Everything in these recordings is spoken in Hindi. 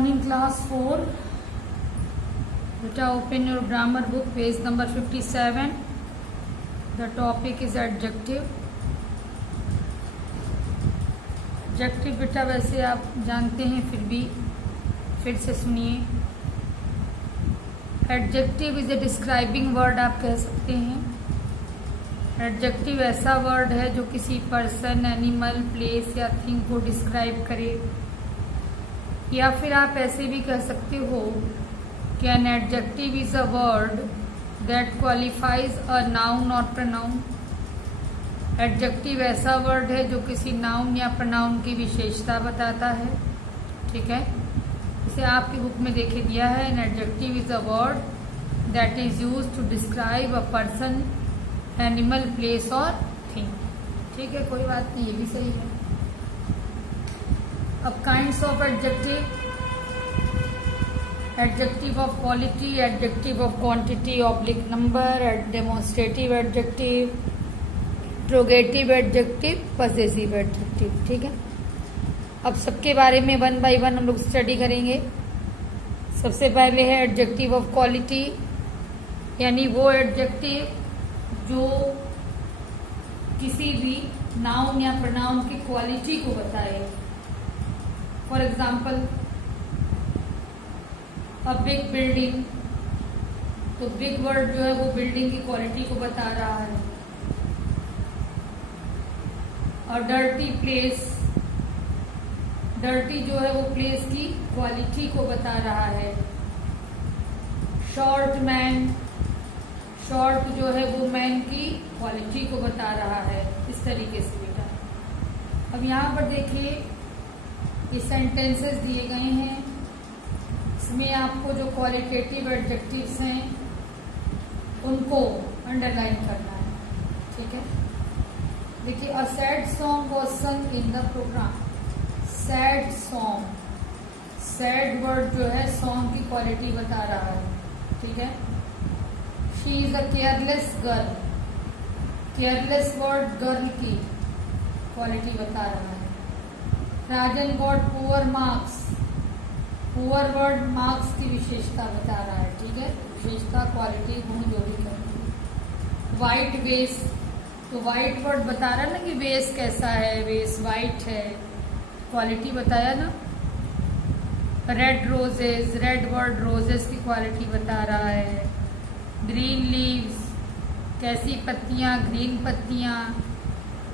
morning, class 4. Beta, open your grammar book, page number 57. The topic is adjective. Adjective बेटा वैसे आप जानते हैं, फिर भी फिर से सुनिए. Adjective is a describing word, आप कह सकते हैं. एडजेक्टिव ऐसा वर्ड है जो किसी पर्सन, एनिमल, प्लेस या थिंग को डिस्क्राइब करे. या फिर आप ऐसे भी कह सकते हो कि N adjective is a word that qualifies a noun और प्रोनाउन. एडजेक्टिव ऐसा वर्ड है जो किसी नाउन या प्रोनाउन की विशेषता बताता है. ठीक है, इसे आपकी बुक में देखे दिया है. An adjective is a word that is used to describe a person, animal, place और थिंग. ठीक है, कोई बात नहीं, ये भी सही है. अब kinds of adjective: adjective of quality, adjective of quantity oblique number, demonstrative adjective, interrogative adjective, possessive adjective. ठीक है, अब सबके बारे में वन बाय वन हम लोग स्टडी करेंगे. सबसे पहले है एडजेक्टिव ऑफ क्वालिटी, यानी वो एडजेक्टिव जो किसी भी नाउन या प्रोनाउन की क्वालिटी को बताए. For example, a big building, तो बिग वर्ड जो है वो बिल्डिंग की क्वालिटी को बता रहा है. और डर्टी प्लेस, डर्टी जो है वो प्लेस की क्वालिटी को बता रहा है. शॉर्ट मैन, शॉर्ट जो है वो मैन की क्वालिटी को बता रहा है. इस तरीके से बेटा. अब यहाँ पर देखिए, ये सेंटेंसेस दिए गए हैं. इसमें आपको जो क्वालिटेटिव एडजेक्टिव्स हैं उनको अंडरलाइन करना है. ठीक है, देखिए, a sad song was sung in the programme. Sad song, sad word जो है सॉन्ग की क्वालिटी बता रहा है. ठीक है. She is a careless girl, careless word girl की क्वालिटी बता रहा है. Rajan got poor marks, poor word marks की विशेषता बता रहा है. ठीक है, विशेषता, क्वालिटी, गुण जो भी करती है. वाइट वेस, तो वाइट वर्ड बता रहा है ना कि वेस कैसा है, वेस वाइट है, क्वालिटी बताया ना. Red roses, red word roses की क्वालिटी बता रहा है. ग्रीन लीव्स, कैसी पत्तियां, ग्रीन पत्तियां,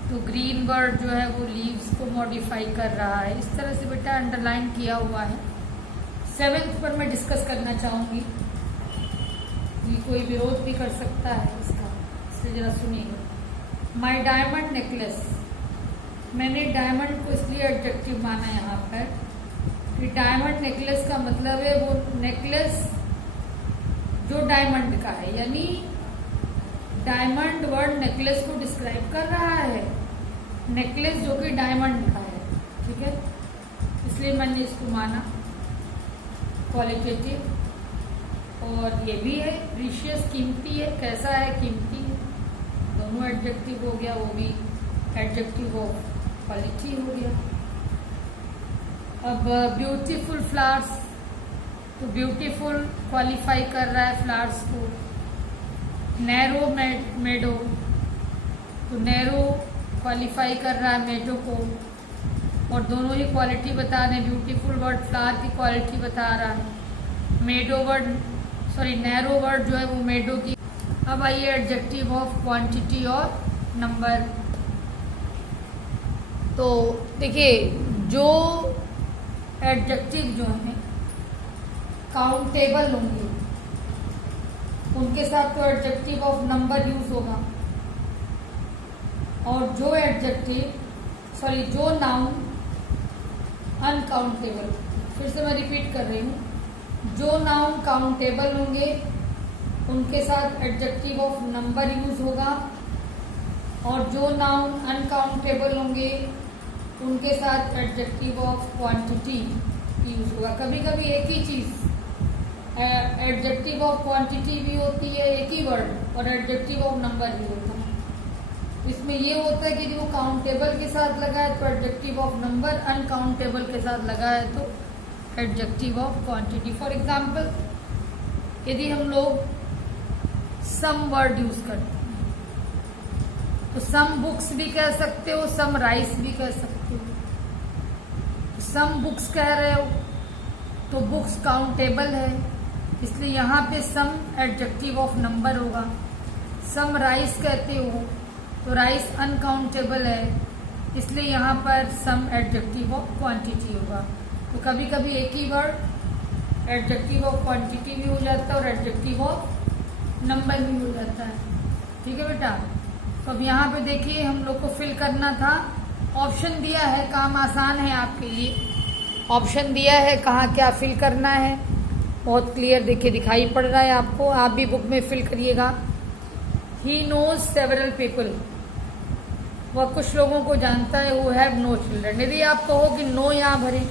तो ग्रीन वर्ड जो है वो लीव्स को मॉडिफाई कर रहा है. इस तरह से बेटा अंडरलाइन किया हुआ है. 7th पर मैं डिस्कस करना चाहूंगी. ये कोई विरोध भी कर सकता है इसका, इसलिए जरा सुनिएगा. माई डायमंड नेकलेस, मैंने डायमंड को इसलिए एडजेक्टिव माना यहाँ पर कि डायमंड नेकलेस का मतलब है वो नेकलेस जो डायमंड का है, यानी डायमंड वर्ड नेकलेस को डिस्क्राइब कर रहा है. नेकलेस जो कि डायमंड का है. ठीक है, इसलिए मैंने इसको माना क्वालिटेटिव. और ये भी है प्रीशियस, कीमती है. कैसा है, कीमती है. दोनों एडजेक्टिव हो गया, वो भी एडजेक्टिव ऑफ क्वालिटी हो गया. अब ब्यूटीफुल फ्लावर्स, तो ब्यूटीफुल क्वालिफाई कर रहा है फ्लावर्स को. नैरो मेडो, तो नैरो क्वालिफाई कर रहा है मेडो को. और दोनों ही क्वालिटी बता रहे हैं. ब्यूटीफुल वर्ड फ्लावर की क्वालिटी बता रहा है. मेडो वर्ड, सॉरी नैरो वर्ड जो है वो मेडो की. अब आइए एडजेक्टिव ऑफ क्वांटिटी और नंबर. तो देखिए, जो एडजेक्टिव जो है काउंटेबल होंगे उनके साथ तो एडजेक्टिव ऑफ नंबर यूज होगा. और जो एडजेक्टिव, सॉरी जो नाउन अनकाउंटेबल, फिर से मैं रिपीट कर रही हूँ, जो नाउन काउंटेबल होंगे उनके साथ एडजेक्टिव ऑफ नंबर यूज होगा. और जो नाउन अनकाउंटेबल होंगे उनके साथ एडजेक्टिव ऑफ क्वांटिटी यूज होगा. कभी कभी एक ही चीज एडजेक्टिव ऑफ क्वांटिटी भी होती है, एक ही वर्ड, और एडजेक्टिव ऑफ नंबर भी होता है. इसमें ये होता है कि वो काउंटेबल के साथ लगा है तो एडजेक्टिव ऑफ नंबर, अनकाउंटेबल के साथ लगा है तो adjective of quantity. For example, यदि हम लोग सम वर्ड यूज करते हैं तो सम बुक्स भी कह सकते हो, सम राइस भी कह सकते हो। सम बुक्स कह रहे हो तो बुक्स काउंटेबल है, इसलिए यहाँ पे सम एडजेक्टिव ऑफ नंबर होगा। सम राइस कहते हो तो राइस अनकाउंटेबल है, इसलिए यहाँ पर सम एडजेक्टिव ऑफ क्वांटिटी होगा। तो कभी कभी एक ही वर्ड एडजेक्टिव ऑफ क्वांटिटी भी हो जाता है और एडजेक्टिव ऑफ नंबर भी हो जाता है। ठीक है बेटा, तो अब यहाँ पे देखिए हम लोग को फिल करना था। ऑप्शन दिया है, काम आसान है आपके लिए। ऑप्शन दिया है कहाँ क्या फिल करना है, बहुत क्लियर देखिए दिखाई पड़ रहा है आपको। आप भी बुक में फिल करिएगा। ही नोज सेवरल पीपल, वह कुछ लोगों को जानता है। हु हैव नो चिल्ड्रन, यदि आप कहो कि नो यहाँ भरे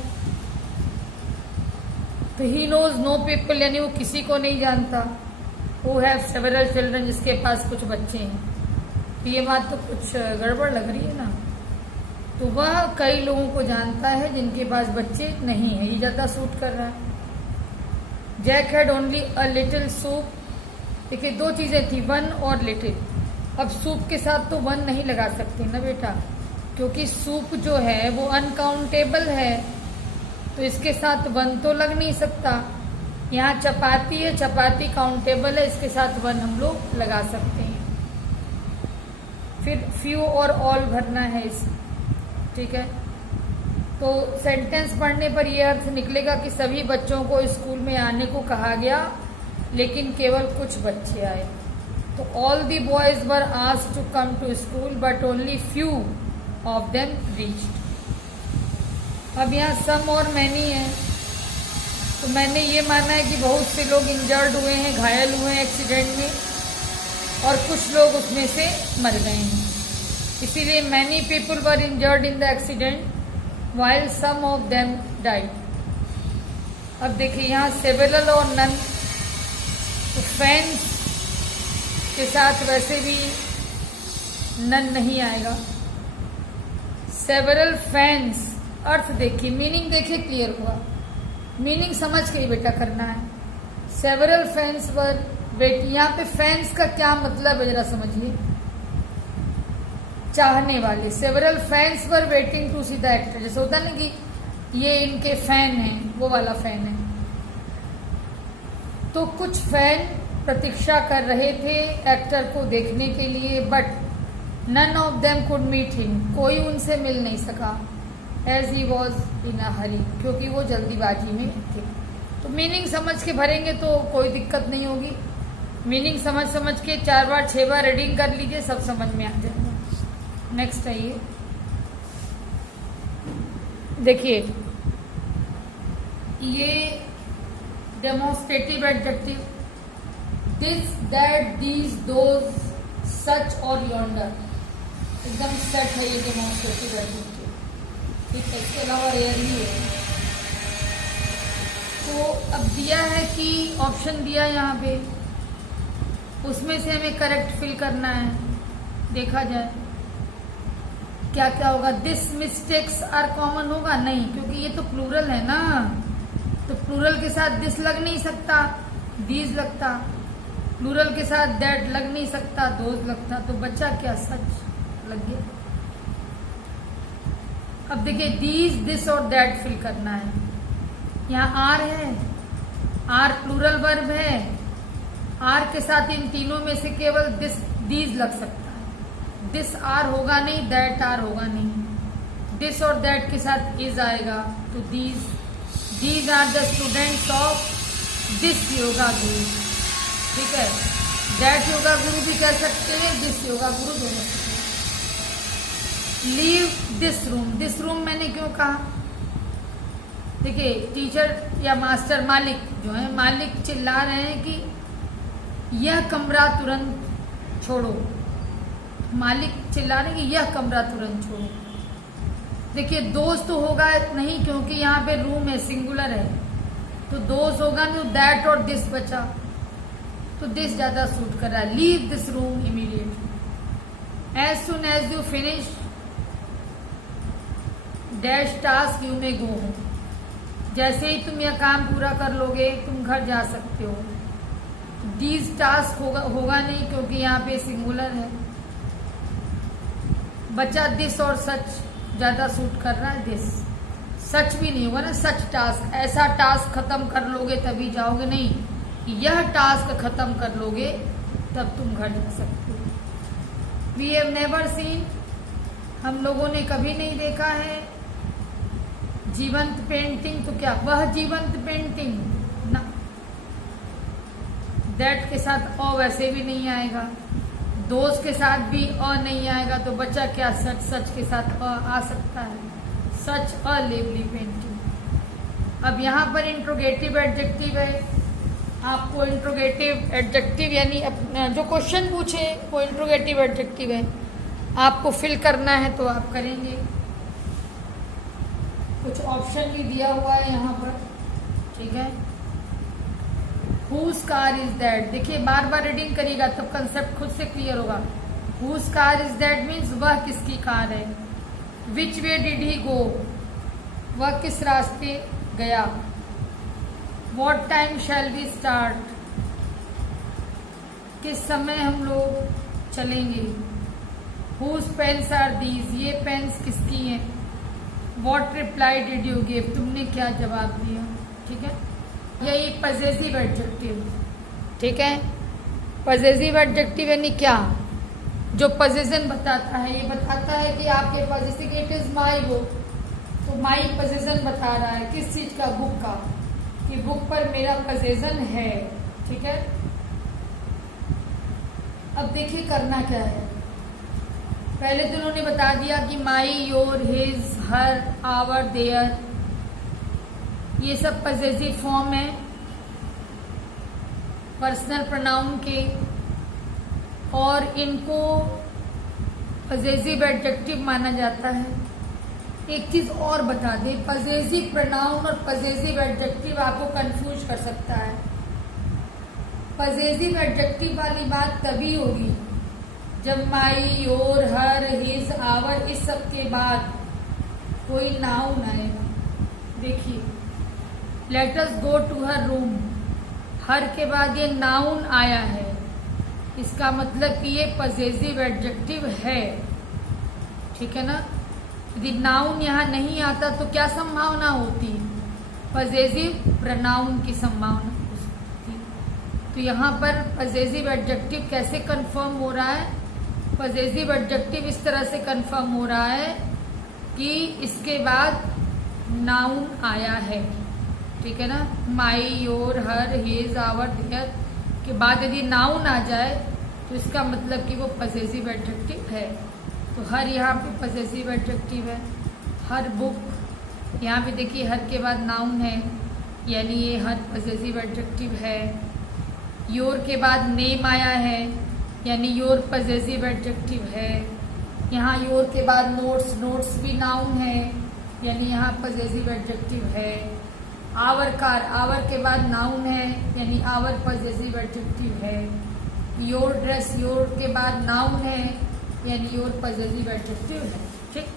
तो ही नोज नो पीपल यानी वो किसी को नहीं जानता। हु हैव सेवरल चिल्ड्रन, जिसके पास कुछ बच्चे हैं। तो ये बात तो कुछ गड़बड़ लग रही है ना। तो वह कई लोगों को जानता है जिनके पास बच्चे नहीं है, ये ज्यादा सूट कर रहा है। Jack had only a little soup, देखिए दो चीजें थी, वन और लिटिल। अब सूप के साथ तो वन नहीं लगा सकते ना बेटा, क्योंकि सूप जो है वो अनकाउंटेबल है, तो इसके साथ वन तो लग नहीं सकता। यहाँ चपाती है, चपाती काउंटेबल है, इसके साथ वन हम लोग लगा सकते हैं। फिर फ्यू और ऑल भरना है इस, ठीक है। तो सेंटेंस पढ़ने पर यह अर्थ निकलेगा कि सभी बच्चों को स्कूल में आने को कहा गया, लेकिन केवल कुछ बच्चे आए। तो all the boys were asked to come to school but only few of them reached. अब यहाँ सम और मैनी है, तो मैंने ये माना है कि बहुत से लोग इंजर्ड हुए हैं, घायल हुए हैं एक्सीडेंट में, और कुछ लोग उसमें से मर गए हैं। इसीलिए many people were injured in the accident while some of them died। अब देखिए यहाँ सेवरल और नन, तो फैंस के साथ वैसे भी नन नहीं आएगा। सेवरल फैंस, अर्थ देखिए, मीनिंग देखिए क्लियर हुआ। मीनिंग समझ के ही बेटा करना है। सेवरल फैंस वर वेट, यहाँ पे फैंस का क्या मतलब है जरा समझिए, चाहने वाले। Several fans were waiting to see the actor, जैसे होता ना कि ये इनके फैन हैं, वो वाला फैन है। तो कुछ फैन प्रतीक्षा कर रहे थे एक्टर को देखने के लिए, but none of them could meet him, कोई उनसे मिल नहीं सका। एज ही वॉज इन अ हरी, क्योंकि वो जल्दीबाजी में थे। तो मीनिंग समझ के भरेंगे तो कोई दिक्कत नहीं होगी। मीनिंग समझ के 4 बार 6 बार रीडिंग कर लीजिए, सब समझ में आ जाएगा। नेक्स्ट आइए, देखिए ये demonstrative adjective, this that these those such और यॉन्डर, एकदम सेट है ये डेमोन्स्ट्रेटिव एडजेक्टिव। ठीक है, इसके अलावा रेयरली है। तो अब दिया है कि ऑप्शन दिया यहाँ पे, उसमें से हमें करेक्ट फिल करना है। देखा जाए क्या क्या होगा। दिस मिस्टेक्स आर कॉमन होगा नहीं, क्योंकि ये तो प्लूरल है ना, तो प्लूरल के साथ दिस लग नहीं सकता, दीज लगता। प्लूरल के साथ दैट लग नहीं सकता, दोज लगता। तो बच्चा क्या, सच लग गया। अब देखिए दीज, दिस और दैट फिल करना है। यहाँ आर है, आर प्लूरल वर्ब है, आर के साथ इन तीनों में से केवल दिस दीज लग सकता है। दिस आर होगा नहीं, दैट आर होगा नहीं। दिस और दैट के साथ इज आएगा, तो these are the students of this yoga guru. ठीक है, दैट योगा गुरु भी कह सकते हैं, दिस योगा गुरु दोनों सकते हैं। Leave this room, this room मैंने क्यों कहा, देखिए टीचर या मास्टर, मालिक जो है, मालिक चिल्ला रहे हैं कि यह कमरा तुरंत छोड़ो। मालिक चिल्ला रहे हैं कि यह कमरा तुरंत छोड़ो। देखिए दोस्त तो होगा नहीं, क्योंकि यहाँ पे रूम है, सिंगुलर है, तो दोस्त होगा नहीं, दैट और दिस बचा, तो दिस ज्यादा सूट कर रहा है। Leave this room immediately. As soon as you finish dash task you may go home. जैसे ही तुम यह काम पूरा कर लोगे तुम घर जा सकते हो। दीज टास्क होगा नहीं क्योंकि यहाँ पे सिंगुलर है। बच्चा दिस और सच ज्यादा सूट कर रहा है। दिस सच भी नहीं होगा ना, सच टास्क, ऐसा टास्क खत्म कर लोगे तभी जाओगे, नहीं, यह टास्क खत्म कर लोगे तब तुम घर जा सकते हो। वी हैव नेवर सीन, हम लोगों ने कभी नहीं देखा है। जीवंत पेंटिंग, तो क्या वह जीवंत पेंटिंग ना, दैट के साथ अ वैसे भी नहीं आएगा, दोस्त के साथ भी अ नहीं आएगा, तो बच्चा क्या सच, सच के साथ अ आ सकता है, सच अ लिवली पेंटिंग। अब यहाँ पर इंट्रोगेटिव एडजेक्टिव है, आपको इंट्रोगेटिव एडजेक्टिव यानी जो क्वेश्चन पूछे वो इंट्रोगेटिव एडजेक्टिव है, आपको फिल करना है तो आप करेंगे। कुछ ऑप्शन भी दिया हुआ है यहाँ पर, ठीक है। Whose car is that, देखिए बार बार रीडिंग करिएगा तब कंसेप्ट खुद से क्लियर होगा। Whose car is that means वह किसकी कार है। Which way did he go, वह किस रास्ते गया। What time shall we start, किस समय हम लोग चलेंगे। Whose pens are these, ये पेन्स किसकी हैं। What reply did you give, तुमने क्या जवाब दिया, ठीक है। यही पजेसिव एडजेक्टिव, ठीक है। पजेसिव एडजेक्टिव यानी क्या, जो पोजीशन बताता है, ये बताता है कि आपके पास, जैसे कि इट इज माई बुक, तो माई पोजीशन बता रहा है किस चीज का, बुक का, कि बुक पर मेरा पोजीशन है, ठीक है। अब देखिए करना क्या है, पहले तो उन्होंने बता दिया कि my, your, his, her, our, their, ये सब पजेसिव फॉर्म है पर्सनल प्रोनाउन के, और इनको पजेसिव एडजेक्टिव माना जाता है। एक चीज और बता दें, पजेसिव प्रोनाउन और पजेसिव एडजेक्टिव आपको कंफ्यूज कर सकता है। पजेसिव एडजेक्टिव वाली बात तभी होगी जब my, your, her, his, our, इस सब के बाद कोई नाउन आएगा। देखिए, let us go to her room, her के बाद ये नाउन आया है, इसका मतलब कि ये पजेसिव एडजेक्टिव है, ठीक है ना। यदि नाउन यहाँ नहीं आता तो क्या संभावना होती, पजेसिव प्रोनाउन की संभावना हो सकती। तो यहाँ पर पजेसिव एडजेक्टिव कैसे कंफर्म हो रहा है, पजेसिव एडजेक्टिव इस तरह से कंफर्म हो रहा है कि इसके बाद नाउन आया है, ठीक है ना। My, your, her, his, our, their के बाद यदि नाउन आ जाए तो इसका मतलब कि वो पजेसिव एडजेक्टिव है। तो हर यहाँ पे पजेसिव एडजेक्टिव है। हर बुक, यहाँ पे देखिए हर के बाद नाउन है, यानी ये हर पजेसिव एडजेक्टिव है। योर के बाद नेम आया है, यानी योर पजेसिव एडजेक्टिव है। यहाँ योर के बाद नोट्स, नोट्स भी नाउन है, यानी यहाँ पजेसिव एडजेक्टिव है। आवर कार, आवर के बाद नाउन है, यानी आवर पजेसिव एडजेक्टिव है। योर ड्रेस, योर के बाद नाउन है, यानी योर पजेसिव एडजेक्टिव है, ठीक।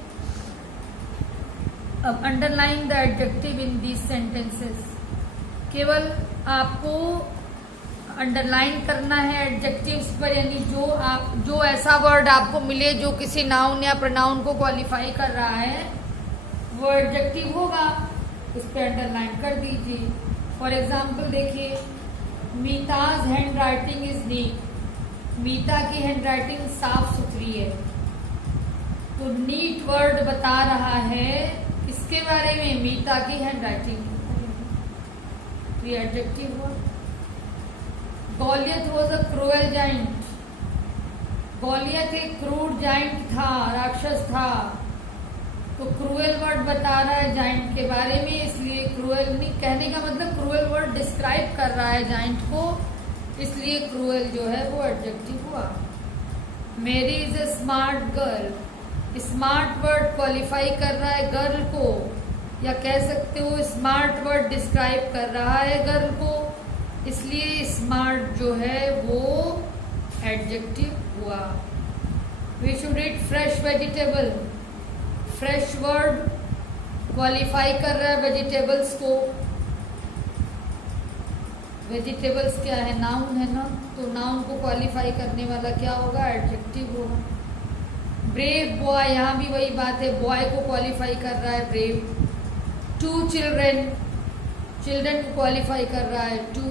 अब underline the adjective in these sentences, केवल आपको अंडरलाइन करना है एडजेक्टिव्स पर, यानी जो ऐसा वर्ड आपको मिले जो किसी नाउन या प्रोनाउन को क्वालिफाई कर रहा है वो एडजेक्टिव होगा, उस पर अंडरलाइन कर दीजिए। फॉर एग्जाम्पल देखिए, मीताज हैंड राइटिंग इज नीट, मीता की हैंड राइटिंग साफ सुथरी है। तो नीट वर्ड बता रहा है किसके बारे में, मीता की हैंड राइटिंग, तो ये एडजेक्टिव हुआ। गॉलियत वॉज अ क्रूएल जाइंट, गॉलियत एक क्रूर जाइंट था, राक्षस था। तो क्रूएल वर्ड बता रहा है जाइंट के बारे में, इसलिए क्रूएल नहीं कहने का मतलब क्रूएल वर्ड डिस्क्राइब कर रहा है जाइंट को, इसलिए क्रूएल जो है वो एडजेक्टिव हुआ। मेरी is a smart girl, smart word qualify कर रहा है गर्ल को, या कह सकते हो स्मार्ट वर्ड डिस्क्राइब कर रहा है गर्ल को, इसलिए स्मार्ट जो है वो एडजेक्टिव हुआ। We should eat fresh vegetable, fresh word qualify कर रहा है वेजिटेबल्स को। वेजिटेबल्स क्या है, नाउन है ना, तो नाउन को क्वालिफाई करने वाला क्या होगा, एडजेक्टिव होगा। ब्रेव बॉय, यहाँ भी वही बात है, बॉय को क्वालिफाई कर रहा है ब्रेव। 2 चिल्ड्रेन, चिल्ड्रन को क्वालिफाई कर रहा है 2।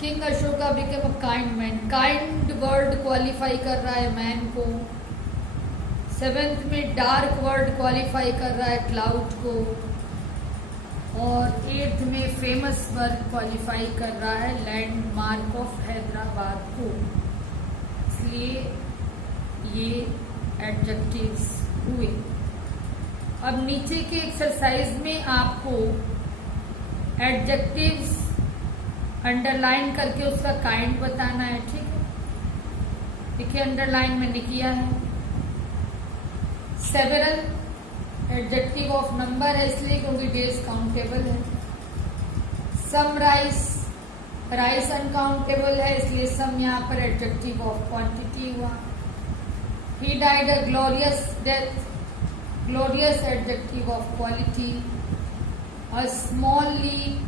King Ashoka became a kind man, kind word qualify कर रहा है मैन को। 7th में डार्क वर्ड क्वालिफाई कर रहा है क्लाउड को। और 8th में फेमस वर्ड क्वालिफाई कर रहा है लैंडमार्क ऑफ हैदराबाद को। इसलिए ये एडजेक्टिव्स हुए। अब नीचे के एक्सरसाइज में आपको एडजेक्टिव्स अंडरलाइन करके उसका काइंड बताना है, ठीक है। देखिए अंडरलाइन मैंने किया है। सेवरल एडजेक्टिव ऑफ नंबर है इसलिए क्योंकि डेज काउंटेबल है। सम राइस, राइस अनकाउंटेबल है इसलिए सम यहाँ पर एडजेक्टिव ऑफ क्वांटिटी हुआ। He died a glorious death, glorious adjective of quality. A small leak,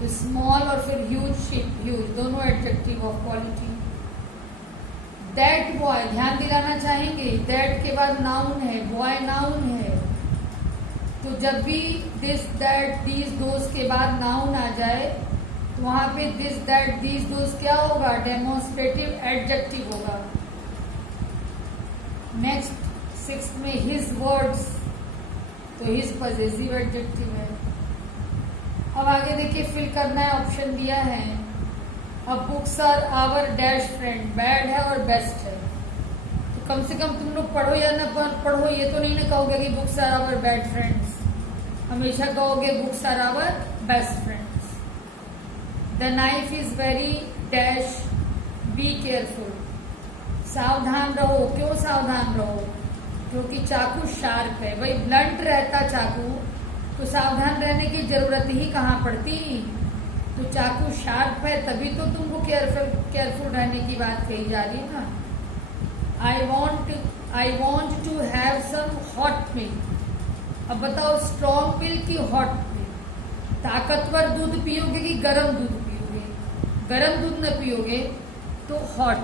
तो स्मॉल और फिर ह्यूज शिप, ह्यूज दोनों adjective of quality. That boy, ध्यान दिलाना चाहेंगे दैट के बाद नाउन है, बॉय नाउन है, तो जब भी दिस दैट दीज दोज के बाद नाउन आ जाए तो वहां पे दिस दैट दीज दोज क्या होगा, डेमोन्स्ट्रेटिव एडजेक्टिव होगा। नेक्स्ट 6th में हिज वर्ड्स, तो हिज पॉजेसिव एडजेक्टिव है। अब आगे देखिए फिल करना है, ऑप्शन दिया है। अब books are our dash friend, bad है और बेस्ट है, तो कम से कम तुम लोग पढ़ो या ना पढ़ो, ये तो नहीं ना कहोगे कि books are our bad friends, हमेशा कहोगे books are our best friends. The knife is very dash, be careful, सावधान रहो। क्यों सावधान रहो, क्योंकि चाकू शार्प है। भाई ब्लंट रहता चाकू तो सावधान रहने की जरूरत ही कहाँ पड़ती, तो चाकू शार्प है तभी तो तुमको केयरफुल रहने की बात कही जा रही है ना। I want to have some hot milk. अब बताओ स्ट्रॉन्ग मिल्क की हॉट मिल्क, ताकतवर दूध पियोगे कि गर्म दूध पियोगे, गर्म दूध न पियोगे तो hot.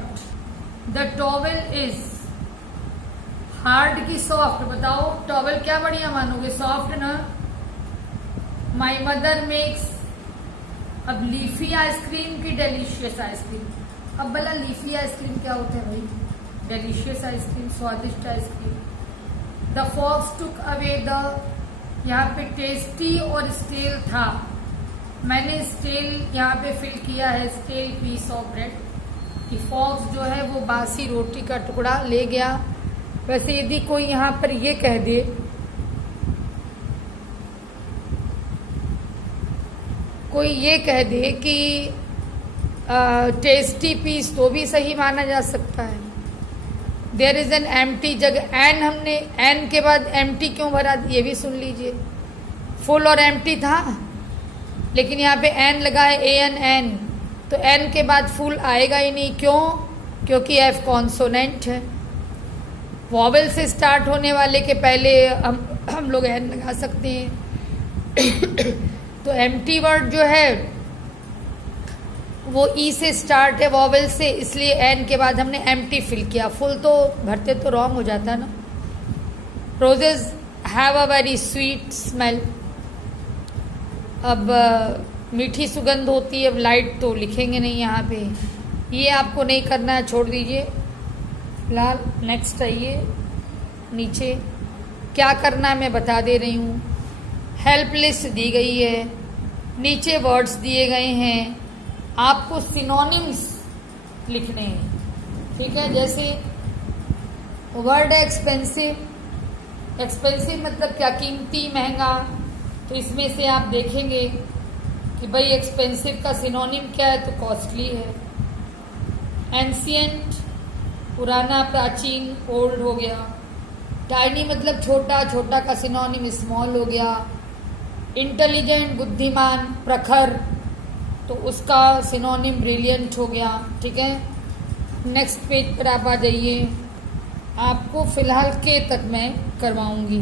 The towel is hard की सॉफ्ट, बताओ टॉवेल क्या बढ़िया मानोगे, सॉफ्ट ना। माई मदर मेक्स, अब लीफी आइसक्रीम की डेलीशियस आइसक्रीम। अब भला लीफी आइसक्रीम क्या होता है भाई, डेलीशियस आइसक्रीम, स्वादिष्ट ice cream. The fox took away the, यहाँ पे टेस्टी और स्टेल था, मैंने स्टेल यहाँ पे फिल किया है, स्टेल पीस ऑफ ब्रेड। कि फॉक्स जो है वो बासी रोटी का टुकड़ा ले गया। वैसे यदि कोई यहाँ पर ये कह दे कि टेस्टी पीस, तो भी सही माना जा सकता है। देयर इज एन एम्प्टी जगह, एन हमने एन के बाद एम्प्टी क्यों भरा, ये भी सुन लीजिए। फुल और एम्प्टी था लेकिन यहाँ पे एन लगा है, ए एन एन, तो एन के बाद फुल आएगा ही नहीं। क्यों, क्योंकि एफ कॉन्सोनेंट है। वॉवेल से स्टार्ट होने वाले के पहले हम लोग एन लगा सकते हैं। तो एम्प्टी वर्ड जो है वो ई से स्टार्ट है, वॉवेल से, इसलिए एन के बाद हमने एम्प्टी फिल किया। फुल तो भरते तो रॉन्ग हो जाता ना। Roses have a very sweet smell, अब मीठी सुगंध होती है। अब लाइट तो लिखेंगे नहीं यहाँ पे, ये आपको नहीं करना है, छोड़ दीजिए फिलहाल। नेक्स्ट आइए, नीचे क्या करना है मैं बता दे रही हूँ। हेल्प लिस्ट दी गई है, नीचे वर्ड्स दिए गए हैं, आपको सिनोनिम्स लिखने हैं, ठीक है। जैसे वर्ड एक्सपेंसिव, एक्सपेंसिव मतलब क्या, कीमती, महंगा। तो इसमें से आप देखेंगे कि भाई एक्सपेंसिव का सिनोनिम क्या है, तो कॉस्टली है। एंशियंट, पुराना, प्राचीन, ओल्ड हो गया। टाइनी मतलब छोटा, छोटा का सिनोनिम स्मॉल हो गया। इंटेलिजेंट, बुद्धिमान, प्रखर, तो उसका सिनोनिम ब्रिलियंट हो गया, ठीक है। नेक्स्ट पेज पर आप आ जाइए। आपको फिलहाल के तक मैं करवाऊंगी।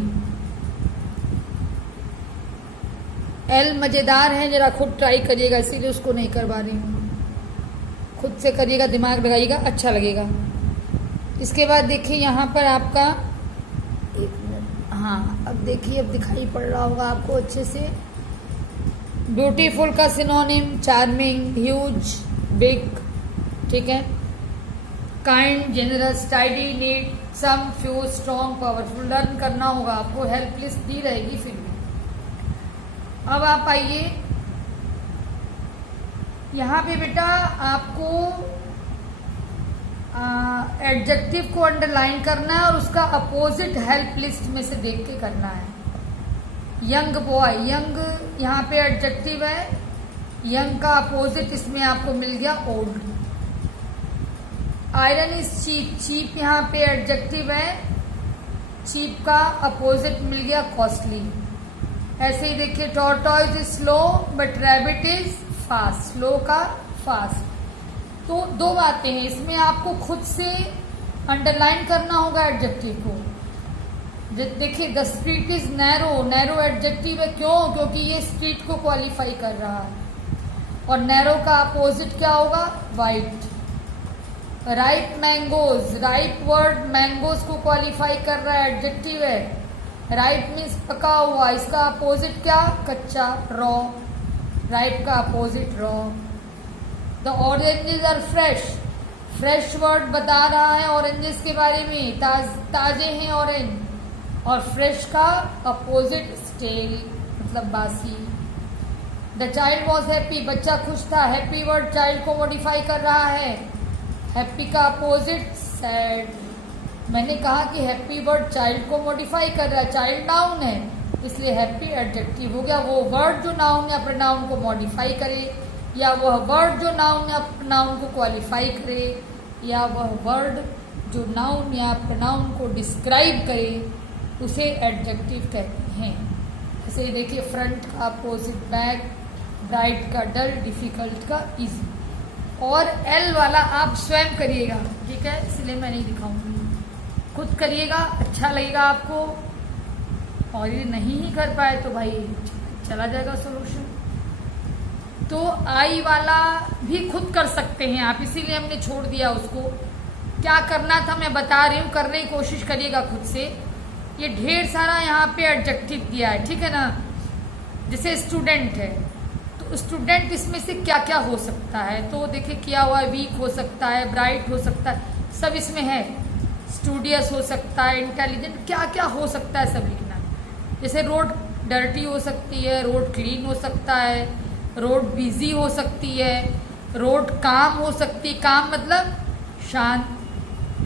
एल मज़ेदार है, जरा खुद ट्राई करिएगा, इसीलिए उसको नहीं करवा रही हूँ। खुद से करिएगा, दिमाग लगाइएगा, अच्छा लगेगा। इसके बाद देखिए यहाँ पर आपका, हाँ अब देखिए, अब दिखाई पड़ रहा होगा आपको अच्छे से। ब्यूटीफुल का सिनोनिम चार्मिंग, ह्यूज, बिग, ठीक है। काइंड, जेनरस, टाइडी, नीट, सम, फ्यू, स्ट्रॉन्ग, पावरफुल। लर्न करना होगा आपको, हेल्प लिस्ट दी रहेगी फिर भी। अब आप आइए यहाँ पे बेटा, आपको एडजेक्टिव को अंडरलाइन करना है और उसका अपोजिट हेल्प लिस्ट में से देख के करना है। यंग बॉय, यंग यहाँ पे एडजेक्टिव है, यंग का अपोजिट इसमें आपको मिल गया old. Iron is cheap, cheap यहाँ पे एडजेक्टिव है, चीप का अपोजिट मिल गया कॉस्टली। ऐसे ही देखिए, tortoise is slow but rabbit is fast, slow का फास्ट। तो दो बातें हैं इसमें, आपको खुद से अंडरलाइन करना होगा एडजेक्टिव को। देखिए, the street is narrow, narrow adjective है, क्यों? क्योंकि ये स्ट्रीट को क्वालिफाई कर रहा है। और नैरो का अपोजिट क्या होगा? White. Ripe mangoes, ripe word mangoes को क्वालिफाई कर रहा है, एडजेक्टिव है। राइप मीन्स पका हुआ, इसका अपोजिट क्या? कच्चा, रॉ। राइप का opposite raw. The oranges are fresh, fresh word बता रहा है ऑरेंजेस के बारे में, ताजे हैं ऑरेंज। और फ्रेश का अपोजिट स्टेल, मतलब बासी। द चाइल्ड वॉज हैप्पी, बच्चा खुश था, हैप्पी वर्ड चाइल्ड को मॉडिफाई कर रहा है। हैप्पी का अपोजिट सैड। मैंने कहा कि हैप्पी वर्ड चाइल्ड को मॉडिफाई कर रहा है, चाइल्ड नाउन है, इसलिए हैप्पी एडजेक्टिव हो गया। वो वर्ड जो नाउन या प्रोनाउन को मॉडिफाई करे, या वह वर्ड जो नाउन या प्रोनाउन को क्वालिफाई करे, या वह वर्ड जो नाउन या प्रोनाउन को डिस्क्राइब करे, उसे एडजेक्टिव कहते हैं। जैसे देखिए, फ्रंट का अपोजिट बैक, ब्राइट का डल, डिफिकल्ट का इजी। और एल वाला आप स्वयं करिएगा, ठीक है, इसलिए मैं नहीं दिखाऊंगी। खुद करिएगा, अच्छा लगेगा आपको। और ये नहीं ही कर पाए तो भाई चला जाएगा सॉल्यूशन। तो आई वाला भी खुद कर सकते हैं आप, इसीलिए हमने छोड़ दिया उसको। क्या करना था मैं बता रही हूँ, करने की कोशिश करिएगा खुद से। ये ढेर सारा यहाँ पे एडजेक्टिव दिया है, ठीक है ना। जैसे स्टूडेंट है, तो स्टूडेंट इसमें से क्या क्या हो सकता है? तो देखिए, किया हुआ है, वीक हो सकता है, ब्राइट हो सकता है, सब इसमें है। स्टूडियस हो सकता है, इंटेलिजेंट, क्या क्या हो सकता है सब लिखना है। जैसे रोड डर्टी हो सकती है, रोड क्लीन हो सकता है, रोड बिजी हो सकती है, रोड काम हो सकती है, काम मतलब शांत,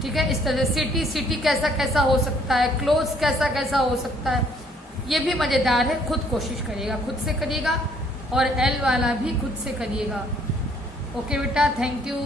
ठीक है। इस तरह सिटी, सिटी कैसा कैसा हो सकता है, क्लोज कैसा कैसा हो सकता है। ये भी मज़ेदार है, खुद कोशिश करिएगा, खुद से करिएगा। और एल वाला भी खुद से करिएगा। ओके बेटा, थैंक यू।